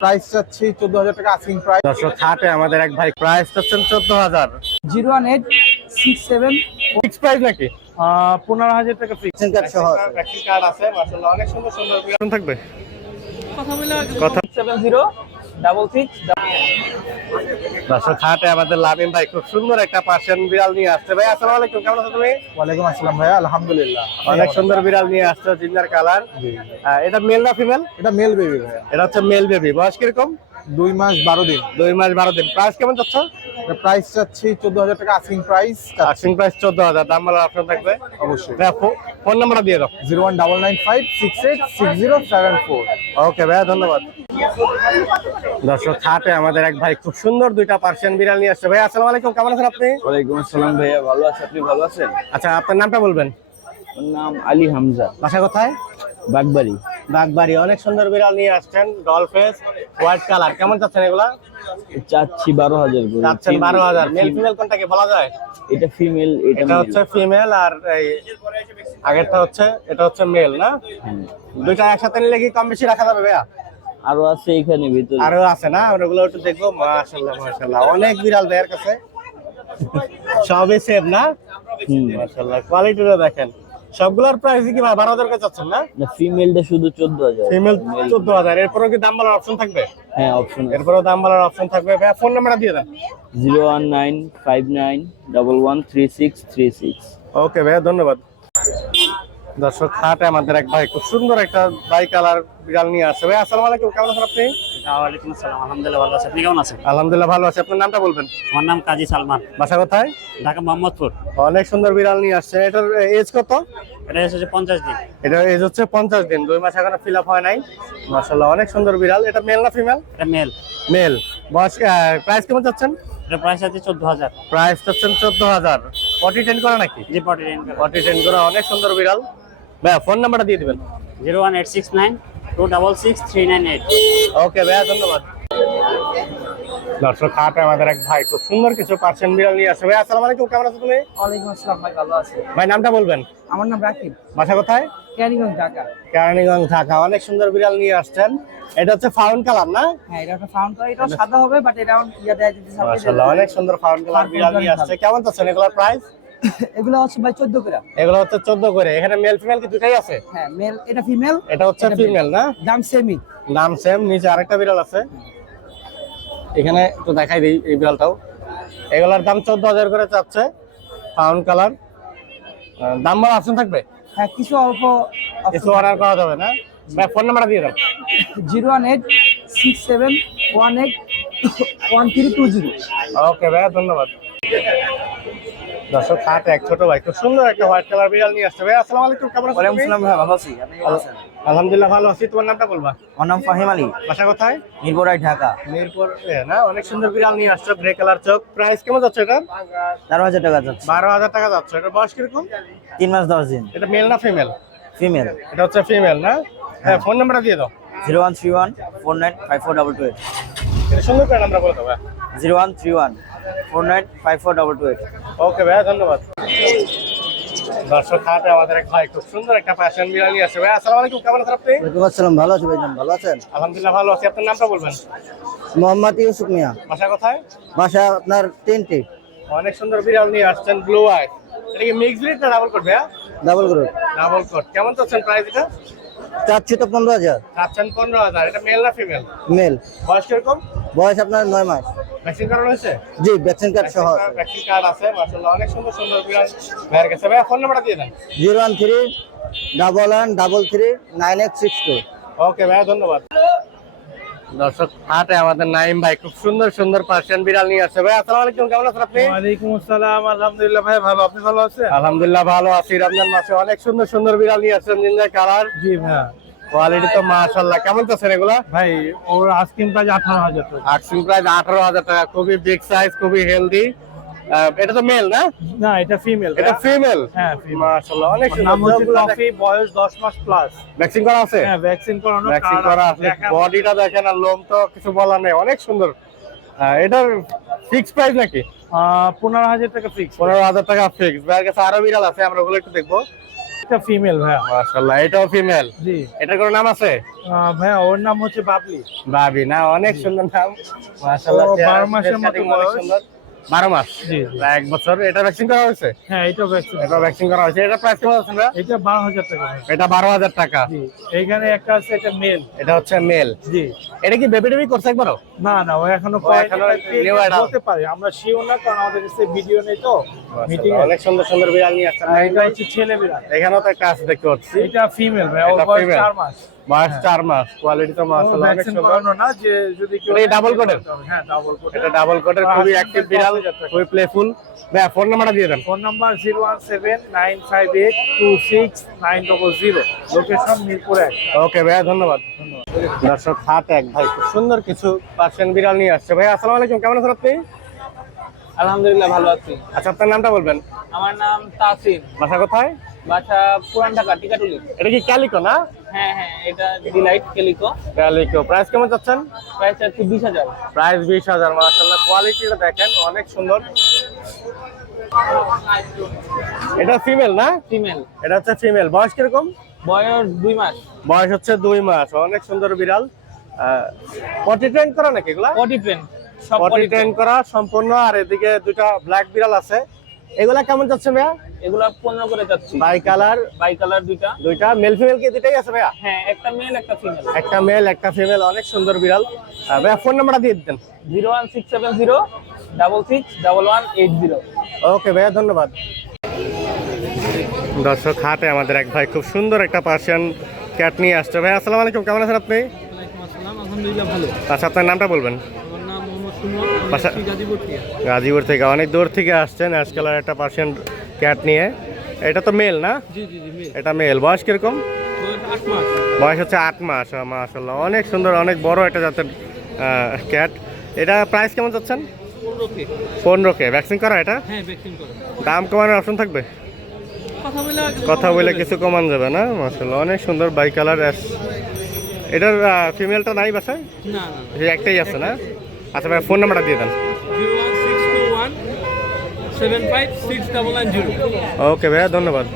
Price চাচ্ছি চোদ্দ হাজার টাকা আসিং প্রাইস দর্শক হাটে আমাদের এক ভাই প্রাইস চাচ্ছেন চোদ্দ হাজার zero one eight six seven. Fix price নাকি? পনেরো হাজার টাকা ফিক্স কার্ড আছে মার্শাল্লাহ অনেক সুন্দর সুন্দর। থাকবে? কথা সেভেন জিরো ডাবল সিক্স দর্শক হাটে আমাদের লামিম ভাই খুব সুন্দর একটা পার্সিয়ান বিড়াল নিয়ে আসছে। ভাই আসসালামু আলাইকুম কেমন আছো তুমি? ওয়ালাইকুম আসসালাম ভাইয়া আলহামদুলিল্লাহ। অনেক সুন্দর বিড়াল নিয়ে আসছো জিঞ্জার কালার। এটা মেল না ফিমেল এটা মেল বেবি ভাই এটা হচ্ছে মেল বেবি বয়স কীরকম? দুই মাস বারো দিন। দুই মাস বারো দিন। প্রাইস কেমন চাচ্ছ প্রাইস চাচ্ছি চোদ্দ হাজার টাকা আস্কিং প্রাইস আর্সিং প্রাইস চোদ্দ হাজার। দাম বলার অপশন থাকবে? অবশ্যই। ফোন নাম্বারটা দিয়ে দাও। Zero one double nine five six eight six zero seven four okay ভাইয়া ধন্যবাদ। দর্শক হাটে আমাদের এক ভাই খুব সুন্দর দুইটা পার্সিয়ান বিড়াল নিয়ে আসছে। ভাই আসসালামু আলাইকুম। কেমন আছেন আপনি? ওয়ালাইকুম আসসালাম ভাইয়া। ভালো আছেন আপনি ভালো আছেন? আচ্ছা আপনার নামটা বলবেন? নাম আলী হামজা। বাসা কোথায়? বাগবাড়ি। বাগবাড়ি। অনেক সুন্দর বিড়াল নিয়ে আসছেন। ডল ফেস হোয়াইট কালার কেমন চাচ্ছেন এগুলা? চাচ্ছি বারো হাজার করে। চাচ্ছেন বারো হাজার। মেল ফিমেল কোনটাকে বলা যায়? এটা ফিমেল এটা হচ্ছে ফিমেল আর এই আগেরটা হচ্ছে এটা হচ্ছে মেল না? হ্যাঁ। দুইটা একসাথে নিলে কি কম বেশি রাখা যাবে ভাইয়া? আরও আছে এখানে ভিতরে। আরও আছে না? আমরা ওগুলো একটু দেখব। মাশাল্লাহ মাশাল্লাহ অনেক বিড়াল ভাইয়ের কাছে। সবই সেম না? হুম। মাশাল্লাহ কোয়ালিটিটা দেখেন। সবগুলোর প্রাইস কি ভাই বারো হাজার করে চাচ্ছেন না? না ফিমেলটা শুধু চোদ্দ হাজার। ফিমেল চোদ্দ হাজার এরপরেও কি দাম বলার অপশন থাকবে? হ্যাঁ অপশন এরপরেও দাম বলার অপশন থাকবে। ভাইয়া ফোন নাম্বারটা দিয়ে দেন। Zero one nine five nine double one three six three six. Okay ভাইয়া ধন্যবাদ। দর্শক হাটে আমাদের এক ভাই খুব সুন্দর একটা বাই কালার বিড়াল নিয়ে আসছে। ভাই আসসালামু আলাইকুম কেমন আছেন আপনি? ওয়ালাইকুম আসসালাম। আলহামদুলিল্লাহ ভালো আছি। আপনি কেমন আছেন? আলহামদুলিল্লাহ ভালো আছি। আপনার নামটা বলবেন? আমার নাম কাজী সালমান। বাসা কোথায়? ঢাকা মোহাম্মদপুর। অনেক সুন্দর বিড়াল নিয়ে আসছে। এটার এজ কত? এটা এসেছে পঞ্চাশ দিন। এটা এজ হচ্ছে পঞ্চাশ দিন। দুই মাস এখনও ফিল আপ হয় নাই। মাসাল্লাহ অনেক সুন্দর বিড়াল। এটা মেল না ফিমেল এটা মেল মেল বয়স প্রাইস কেমন চাচ্ছেন? এটা প্রাইস আছে চোদ্দ হাজার। প্রাইস চাচ্ছেন চোদ্দ হাজার। টেন করা নাকি? জি পটি টেন করা। অনেক সুন্দর বিড়াল। ভাইয়া ফোন নাম্বারটা দিয়ে দিবেন। Zero one eight six nine two double six three nine eight okay ভাইয়া ধন্যবাদ। দর্শক হাটে আমাদের এক ভাই খুব সুন্দর কিছু পার্সেন্ট বিড়াল নিয়ে আসছে। ভাই আসসালামু আলাইকুম কেমন আছো তুমি? ওয়ালাইকুম আসসালাম ভাই ভালো আছে। ভাই নামটা বলবেন? আমার নাম রাকিব। বাসা কোথায়? ক্যারিগঞ্জ ঢাকা। কেরানীগঞ্জ ঢাকা। অনেক সুন্দর বিড়াল নিয়ে আসছেন। এটা হচ্ছে ফাউন্ড কালার না? হ্যাঁ এটা একটা ফাউন্ড করা এটাও সাদা হবে বাট এটা ইয়া দেয়া যেতে মাশাআল্লাহ অনেক সুন্দর ফাউন্ড কালার বিড়াল নিয়ে আসছে। কেমন চাচ্ছেন এগুলোর প্রাইস এগুলো হচ্ছে ভাই চোদ্দ গ্রাম এগুলো হচ্ছে চোদ্দ করে। এখানে মেল ফিমেল কি দুটাই আছে? হ্যাঁ মেল এটা ফিমেল এটা হচ্ছে ফিমেল না? দাম সেমি নাম সেম নিচে আরেকটা বিড়াল আছে। এখানে একটু দেখাই দিই এই বিড়ালটাও। এগুলোর দাম চোদ্দ হাজার করে চাচ্ছে ফাউন্ড কালার দাম বলা অপশন থাকবে? হ্যাঁ কিছু অল্প কিছু অর্ডার করা যাবে না? ভাই ফোন নাম্বারটা দিয়ে দাও। Zero one eight six seven one eight one three two zero. Okay ভাইয়া ধন্যবাদ। দর্শক হাট এক ছোট ভাই খুব সুন্দর একটা হোয়াইট কালার বিড়াল নিয়ে আসছে। ভাই আসসালামু আলাইকুম কেমন আছেন আপনি? ভাই ভালো আছি। আপনি আলহামদুলিল্লাহ ভালো আছি। তোমার নামটা বলবা? আমার নাম ফাহিম আলী। বাসা কোথায়? মিরপুরাই ঢাকা। মিরপুর না অনেক সুন্দর বিড়াল নিয়ে আসছো গ্রে কালার চোখ। প্রাইস কেমন যাচ্ছে এটা তেরো হাজার টাকা যাচ্ছে। বারো হাজার টাকা যাচ্ছে। এটা বয়স কীরকম? তিন মাস দশ দিন। এটা মেল না ফিমেল ফিমেল এটা হচ্ছে ফিমেল না? হ্যাঁ ফোন নাম্বারটা দিয়ে দাও। Zero one three one four nine five four double two eight. এটা সুন্দর করে নাম্বার বলে দাও ভাই। Zero one three one four nine five four double two eight. Okay ভাইয়া ধন্যবাদ। দর্শক হাটে আমাদের এক ভাই খুব সুন্দর একটা ফ্যাশন বিড়াল নিয়ে আসছে ভাই আসসালামু আলাইকুম কেমন আছেন আপনি? ওয়ালাইকুম আসসালাম ভালো আছি ভাইজান ভালো আছেন? আলহামদুলিল্লাহ ভালো আছি। আপনার নামটা বলবেন? মোহাম্মদ ইউসুফ মিয়া। বাসা কোথায়? বাসা আপনার তিনটি। অনেক সুন্দর বিড়াল নিয়ে আসছেন ব্লু আই এটা কি মিক্স ব্রিড না ডাবল কোট ভাইয়া? ডাবল গ্রুপ ডাবল কোট কেমন চাচ্ছেন প্রাইস এটা? চাচ্ছি তো পনেরো হাজার। চাচ্ছেন পনেরো হাজার। এটা মেল না ফিমেল মেল বয়স কীরকম? বয়স আপনার নয় মাস। ভ্যাকসিন করানো হয়েছে জি ভ্যাকসিন কার্ড সহ ভ্যাকসিন কার্ড আছে মাশাআল্লাহ অনেক সুন্দর সুন্দর বিড়াল ভাইয়ের কাছে। ভাইয়া ফোন নাম্বারটা দিয়ে দেন। Zero one three double one double three nine eight six two. Okay ভাইয়া ধন্যবাদ। দর্শক হাটে আমাদের নাইম ভাই খুব সুন্দর সুন্দর পার্সিয়ান বিড়াল নিয়ে আসছে। ভাই আসসালামু আলাইকুম কেমন আছেন আপনি? ওয়ালাইকুম আসসালাম আলহামদুলিল্লাহ ভাই ভালো। আপনি ভালো আছেন? আলহামদুলিল্লাহ ভালো আছি। রমজান মাসে অনেক সুন্দর সুন্দর বিড়াল নিয়ে আসছেন জিঞ্জার কালার। জি ভাইয়া। কোয়ালিটি তো মাশাআল্লাহ। কেমন চাচ্ছেন এগুলা? ভাই ওর আস্কিং প্রাইস আঠারো হাজার টাকা। আর্টসিং প্রাইস আঠারো হাজার টাকা। খুবই বিগ সাইজ খুবই হেলদি এটা তো মেল না? না এটা ফিমেল এটা ফিমেল হ্যাঁ। মাশাআল্লাহ অনেক নাম হচ্ছে সুন্দর কফি বয়স দশ মাস প্লাস ভ্যাকসিন করা আছে? হ্যাঁ ভ্যাকসিন করানো ভ্যাকসিন করা আছে, বডিটা দেখেন আর লোম তো কিছু বলার নেই। অনেক সুন্দর। এটার ফিক্স প্রাইস নাকি? পনেরো হাজার টাকা ফিক্স পনেরো হাজার টাকা ফিক্স ভাইয়ের কাছে আরও বিড়াল আছে আমরা ওগুলো একটু দেখব। একটা ফিমেল ভাইয়া মাশাআল্লাহ এটাও ফিমেল জি। এটার কোনো নাম আছে? ভাইয়া ওর নাম হচ্ছে বাবলি। বাবি না অনেক সুন্দর নাম। মাশাআল্লাহ ও, চেহারা, বারো মাসের face মতো বয়স। বারো মাস? এক বছর। এটা ভ্যাকসিন করা হয়েছে? হ্যাঁ এটা ভ্যাকসিন এটা ভ্যাকসিন করা হয়েছে। এটা প্রাইস কেমন আছে এটা বারো হাজার টাকা এটা বারো হাজার টাকা। এইখানে একটা আছে এটা মেল এটা হচ্ছে মেল জি। এটা কি বেবি টেবি করছে একবারও? না না ও এখনও ও। হতে পারে। আমরা শিওর না কারণ আমাদের কাছে ভিডিও নেই তো। মিটিং অনেক সুন্দর সুন্দর বিড়াল নিয়ে আসছেন। এটা হচ্ছে ছেলে বিড়াল। এখানেও তো একটা আছে দেখতে পাচ্ছি। এটা ফিমেল ভাই ওর বয়স চার মাস। বয়স চার মাস কোয়ালিটি তো মাশাআল্লাহ অনেক সুন্দর। না যে যদি কেউ এটা double coat-এর? হ্যাঁ ডাবল কোট এটা ডাবল কোটের খুবই অ্যাক্টিভ বিড়াল খুবই প্লেফুল ভাইয়া ফোন নাম্বারটা দিয়ে দেন। Phone number zero one seven nine five eight two six nine double zero location Mirpur. এক ওকে ভাইয়া ধন্যবাদ। ধন্যবাদ দর্শক হাট এক ভাই খুব সুন্দর কিছু পার্সিয়ান বিড়াল নিয়ে আসছে। ভাই আসসালামু আলাইকুম কেমন আছেন আপনি? আলহামদুলিল্লাহ ভালো আছি। আচ্ছা আপনার নামটা বলবেন? আমার নাম তাসিম। বাসা কোথায়? বাসা পুরান ঢাকা টিকাটুলি। এটা কি ক্যালিকো না? হ্যাঁ হ্যাঁ এটা ডিলাইট কেলিকো ক্যালিকো প্রাইস কেমন চাচ্ছেন? প্রাইস চাচ্ছি বিশ হাজার। প্রাইস বিশ হাজার কোয়ালিটিটা দেখেন অনেক সুন্দর। এটা ফিমেল না? ফিমেল এটা হচ্ছে ফিমেল বয়স কীরকম? বয়স দুই মাস। বয়স হচ্ছে দুই মাস। অনেক সুন্দর বিড়াল। পটি ট্রেন করা নাকি এগুলা? পটি ট্রেন সব পটি ট্রেন করা সম্পূর্ণ। আর এদিকে দুইটা ব্ল্যাক বিড়াল আছে। এগুলা কেমন যাচ্ছে ভাইয়া? এগুলা করে যাচ্ছি। বাই কালার বাই কালার দুইটা। দুইটা? মেল ফিমেল কি দুইটাই আছে ভাইয়া? হ্যাঁ একটা মেল একটা ফিমেল একটা মেল একটা ফিমেল অনেক সুন্দর বিড়াল। ভাইয়া ফোন নাম্বারটা দিয়ে দিতেন। Zero one six seven zero double six double one eight zero. Okay ভাইয়া ধন্যবাদ। দর্শক হাটে আমাদের এক ভাই খুব সুন্দর একটা পার্সিয়ান ক্যাট নিয়ে আসছে। ভাই আসসালামু আলাইকুম। কেমন আছেন আপনি? আলহামদুলিল্লাহ আচ্ছা আপনার নামটা বলবেন? আমার নাম মোহাম্মদ সুমন বাসা- গাজীপুর থেকে। গাজীপুর থেকে অনেক দূর থেকে আসছেন। অ্যাশ কালার একটা পার্সিয়ান ক্যাট নিয়ে। এটা তো মেল না? এটা মেল। বয়স কীরকম? বয়স হচ্ছে আট মাস মাসাল্লাহ অনেক সুন্দর অনেক বড় একটা জাতের ক্যাট। এটা প্রাইস কেমন চাচ্ছেন পনেরো কে। ভ্যাকসিন করা এটা? হ্যাঁ দাম কমানোর অপশন থাকবে? কথা বলে কিছু কমান যাবে না মাসাল্লাহ অনেক সুন্দর বাই কালার এটার ফিমেলটা নাই বাসায়? একটাই আছে না? আচ্ছা ভাই ফোন নাম্বারটা দিয়ে দেন zero one six two one seven five six double nine zero okay ভাইয়া ধন্যবাদ।